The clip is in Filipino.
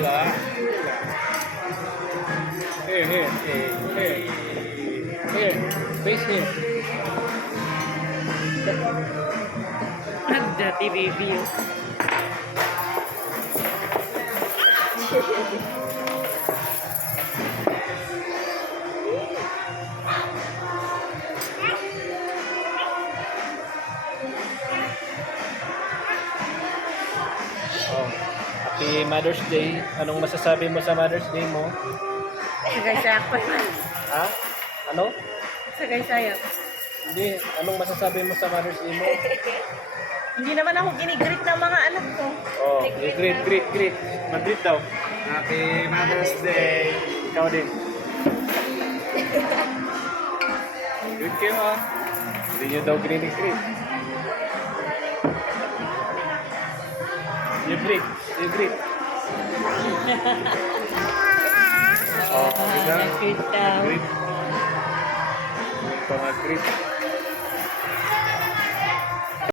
lah. Here. Here. Face here. Dirty baby. Oh. Happy Mother's Day. Anong masasabi mo sa Mother's Day mo? Sagay-sayak pa. Ha? Ano? Sagay-sayak. Hindi. Anong masasabi mo sa Mother's Day mo? Hindi naman ako ginigreet ng mga anak ko. Oh, great. Madrid daw. Happy Mother's Day. Ikaw din. Good kayo ha. Hindi nyo daw greet. You greet. Oh, Greet daw. Greet. Ito nga greet.